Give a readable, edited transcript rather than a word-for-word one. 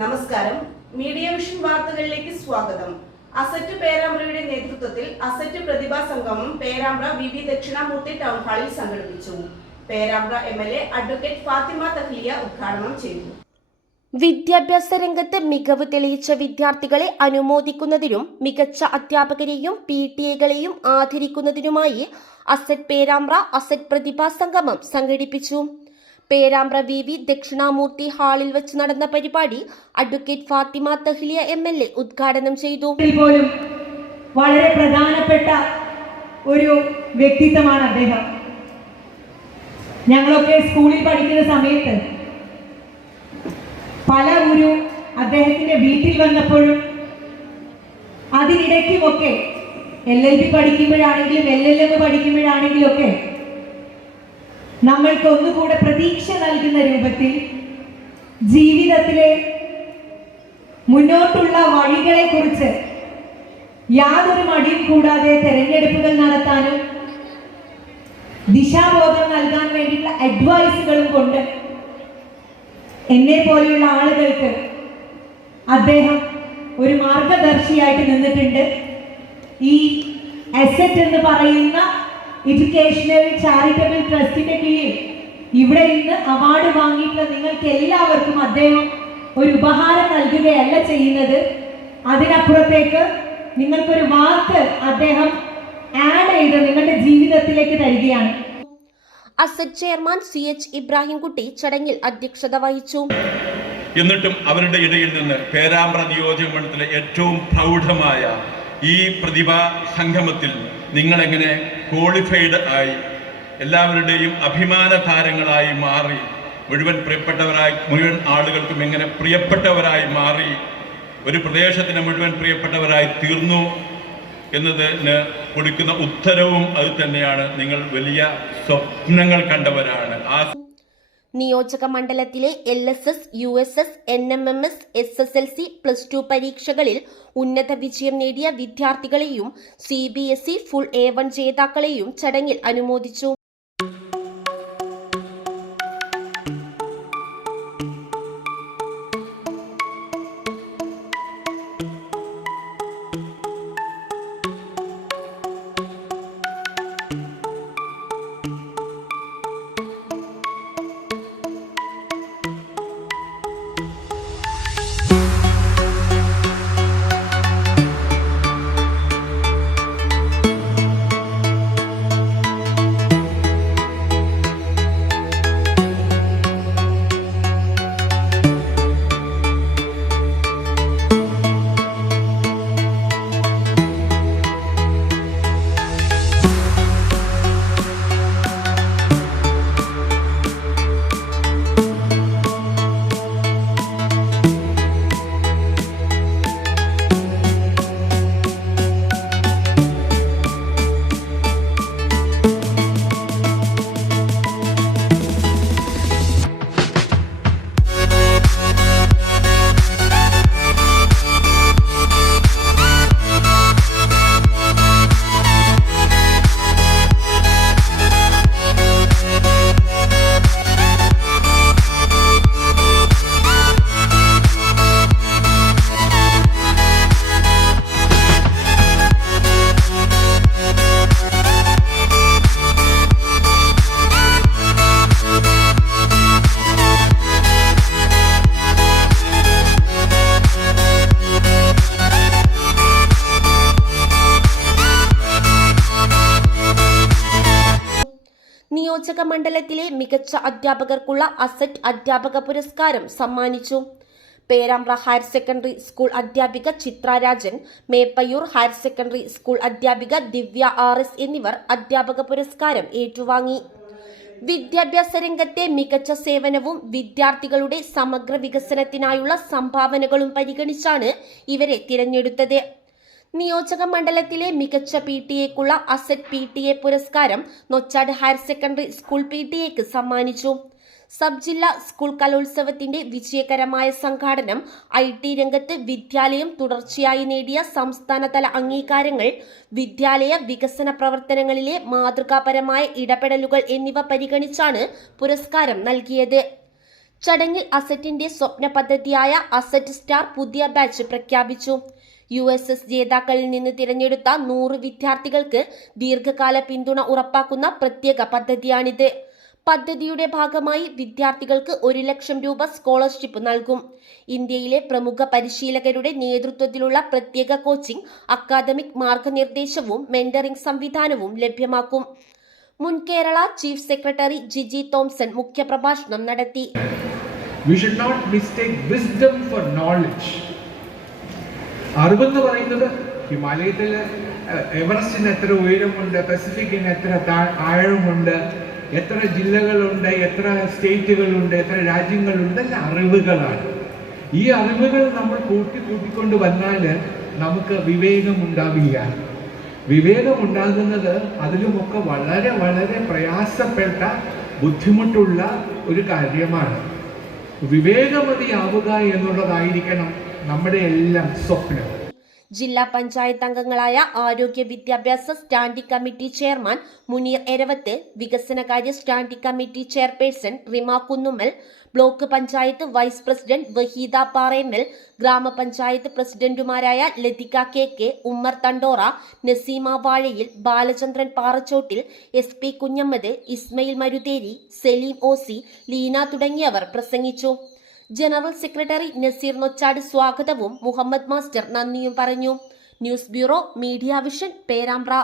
നമസ്കാരം. Media vision വാർത്തകളിലേക്ക് സ്വാഗതം. അസറ്റ് പേരാമ്പ്രയുടെ നേതൃത്വത്തിൽ അസറ്റ് പ്രതിഭാ സംഗമം പേരാമ്പ്ര വി ദക്ഷിണാമൂർത്തി ടൗൺ ഹാളിൽ സംഘടിപ്പിച്ചു. പേരാമ്പ്ര MLA അഡ്വക്കേറ്റ് ഫാത്തിമ തഹ്ലിയ ഉദ്ഘാടനം ചെയ്തു. വിദ്യാഭ്യാസ രംഗത്ത് മികവ് തെളിയിച്ച വിദ്യാർത്ഥികളെ അനുമോദിക്കുന്നതിനും മികച്ച അധ്യാപകരെയും PTA-കളെയും ആദരിക്കുന്നതിനുമായി അസറ്റ് പേരാമ്പ്ര അസറ്റ് പ്രതിഭാ സംഗമം സംഘടിപ്പിച്ചു. പേരാമ്പ്ര വി ദക്ഷിണാമൂർത്തി ഹാളിൽ വെച്ച് നടന്ന പരിപാടി അഡ്വക്കേറ്റ് ഫാത്തിമ തഹ്ലിയ MLA ഉദ്ഘാടനം ചെയ്തു. പോലും വളരെ പ്രധാനപ്പെട്ട ഒരു വ്യക്തിത്വമാണ് അദ്ദേഹം. ഞങ്ങളൊക്കെ സ്കൂളിൽ പഠിക്കുന്ന സമയത്ത് പല അദ്ദേഹത്തിന്റെ വീട്ടിൽ വന്നപ്പോഴും അതിനിടയ്ക്കുമൊക്കെ LLB പഠിക്കുമ്പോഴാണെങ്കിലും LLM പഠിക്കുമ്പോഴാണെങ്കിലും ഒക്കെ നമ്മൾക്ക് ഒന്നുകൂടെ പ്രതീക്ഷ നൽകുന്ന രൂപത്തിൽ ജീവിതത്തിലെ മുന്നോട്ടുള്ള വഴികളെ കുറിച്ച് യാതൊരു മടിയും കൂടാതെ തെരഞ്ഞെടുപ്പുകൾ നടത്താനും ദിശാബോധം നൽകാൻ വേണ്ടിയുള്ള അഡ്വൈസുകളും കൊണ്ട് എന്നെ പോലെയുള്ള ആളുകൾക്ക് അദ്ദേഹം ഒരു മാർഗദർശിയായിട്ട് നിന്നിട്ടുണ്ട്. ഈ അസറ്റ് എന്ന് പറയുന്ന എഡ്യൂക്കേഷണൽ ചാരിറ്റബിൾ ട്രസ്റ്റിന്റെ കീഴിൽ ഇവിടെ ഇന്ന് അവാർഡ് വാങ്ങിയിട്ടുള്ള നിങ്ങൾക്ക് എല്ലാവർക്കും അദ്ദേഹം ഒരു ഉപഹാരം നൽകുകയല്ല ചെയ്യുന്നത്. അതിനപ്പുറത്തേക്ക് നിങ്ങൾക്കൊരു വാക്ക് അദ്ദേഹം ആഡ് ചെയ്ത് നിങ്ങളുടെ ജീവിതത്തിലേക്ക് തരികയാണ്. അസറ്റ് ചെയർമാൻ CH ഇബ്രാഹിംകുട്ടി ചടങ്ങിൽ അധ്യക്ഷത വഹിച്ചു. എന്നിട്ടും അവരുടെ ഇടയിൽ നിന്ന് പേരാമ്പ്ര നിയോജക മണ്ഡലത്തിലെ ഏറ്റവും പ്രൗഢമായ ഈ പ്രതിഭാ സംഗമത്തിൽ നിങ്ങളെങ്ങനെ ക്വാളിഫൈഡ് ആയി എല്ലാവരുടെയും അഭിമാന താരങ്ങളായി മാറി മുഴുവൻ ആളുകൾക്കും എങ്ങനെ പ്രിയപ്പെട്ടവരായി മാറി ഒരു പ്രദേശത്തിന് മുഴുവൻ പ്രിയപ്പെട്ടവരായി തീർന്നു എന്നതിന് കൊടുക്കുന്ന ഉത്തരവും അത് തന്നെയാണ്. നിങ്ങൾ വലിയ സ്വപ്നങ്ങൾ കണ്ടവരാണ്. നിയോജക മണ്ഡലത്തിലെ LSS, USS, NMMS, SSLC, +2 പരീക്ഷകളിൽ ഉന്നത വിജയം നേടിയ വിദ്യാർത്ഥികളെയും CBSE ഫുൾ A1 ജേതാക്കളെയും ചടങ്ങിൽ അനുമോദിച്ചു. നിയോജക മണ്ഡലത്തിലെ മികച്ച അധ്യാപകർക്കുള്ള അസറ്റ് അധ്യാപക പുരസ്കാരം സമ്മാനിച്ചു. പേരാമ്പ്ര ഹയർ സെക്കൻഡറി സ്കൂൾ അധ്യാപിക Chithra Rajan, Meppayur higher secondary school അധ്യാപിക ദിവ്യ RS എന്നിവർ അധ്യാപക പുരസ്കാരം ഏറ്റുവാങ്ങി. വിദ്യാഭ്യാസ രംഗത്തെ മികച്ച സേവനവും വിദ്യാർത്ഥികളുടെ സമഗ്ര വികസനത്തിനായുള്ള സംഭാവനകളും പരിഗണിച്ചാണ് ഇവരെ തിരഞ്ഞെടുത്തത്. നിയോജക മണ്ഡലത്തിലെ മികച്ച PTA-ക്കുള്ള അസറ്റ് PTA പുരസ്കാരം നൊച്ചാട് ഹയർ സെക്കൻഡറി സ്കൂൾ PTA-ക്ക് സമ്മാനിച്ചു. സബ് ജില്ലാ സ്കൂൾ കലോത്സവത്തിന്റെ വിജയകരമായ സംഘാടനം, IT രംഗത്ത് വിദ്യാലയം തുടർച്ചയായി നേടിയ സംസ്ഥാനതല അംഗീകാരങ്ങൾ, വിദ്യാലയ വികസന പ്രവർത്തനങ്ങളിലെ മാതൃകാപരമായ ഇടപെടലുകൾ എന്നിവ പരിഗണിച്ചാണ് പുരസ്കാരം നൽകിയത്. ചടങ്ങിൽ അസറ്റിന്റെ സ്വപ്ന പദ്ധതിയായ അസറ്റ് സ്റ്റാർ പുതിയ ബാച്ച് പ്രഖ്യാപിച്ചു. USS ജേതാക്കളിൽ നിന്ന് തിരഞ്ഞെടുത്ത 100 വിദ്യാർത്ഥികൾക്ക് ദീർഘകാല പിന്തുണ ഉറപ്പാക്കുന്ന പ്രത്യേക പദ്ധതിയാണിത്. പദ്ധതിയുടെ ഭാഗമായി വിദ്യാർത്ഥികൾക്ക് 1 ലക്ഷം രൂപ സ്കോളർഷിപ്പ് നൽകും. ഇന്ത്യയിലെ പ്രമുഖ പരിശീലകരുടെ നേതൃത്വത്തിലുള്ള പ്രത്യേക കോച്ചിംഗ്, അക്കാദമിക് മാർഗനിർദ്ദേശവും മെന്ററിംഗ് സംവിധാനവും ലഭ്യമാക്കും. മുൻ കേരള ചീഫ് സെക്രട്ടറി ജിജി തോംസൺ മുഖ്യപ്രഭാഷണം നടത്തി. We should not mistake wisdom for knowledge. അറിവെന്ന് പറയുന്നത് ഹിമാലയത്തിൽ എവറസ്റ്റിന് എത്ര ഉയരമുണ്ട്, പസഫിക്കിന് എത്ര ആഴമുണ്ട്, എത്ര ജില്ലകളുണ്ട്, എത്ര സ്റ്റേറ്റുകളുണ്ട്, എത്ര രാജ്യങ്ങളുണ്ട്, എല്ലാം അറിവുകളാണ്. ഈ അറിവുകൾ നമ്മൾ കൂട്ടിക്കൊണ്ട് വന്നാൽ നമുക്ക് വിവേകം ഉണ്ടാവില്ല. വിവേകം ഉണ്ടാകുന്നത് അതിലുമൊക്കെ വളരെ വളരെ പ്രയാസപ്പെട്ട ബുദ്ധിമുട്ടുള്ള ഒരു കാര്യമാണ്. വിവേകമതിയാവുക എന്നുള്ളതായിരിക്കണം നമ്മുടെ എല്ലാം സ്വപ്നം. ജില്ലാ പഞ്ചായത്ത് അംഗങ്ങളായ ആരോഗ്യ വിദ്യാഭ്യാസ standing committee chairman Muneer Eravath, വികസനകാര്യ standing committee chairperson Rima Kunnummal, block panchayat vice president Waheeda Paremmal, ഗ്രാമപഞ്ചായത്ത് പ്രസിഡന്റുമാരായ ലതിക KK, ഉമ്മർ തണ്ടോറ, നസീമ വാഴയിൽ, ബാലചന്ദ്രൻ പാറച്ചോട്ടിൽ, SP കുഞ്ഞമ്മദ്, ഇസ്മയിൽ മരുതേരി, സലീം OC, ലീന തുടങ്ങിയവർ പ്രസംഗിച്ചു. ജനറൽ സെക്രട്ടറി നസീർ നൊച്ചാട് സ്വാഗതവും മുഹമ്മദ് മാസ്റ്റർ നന്ദിയും പറഞ്ഞു. News bureau, media vision, Perambra.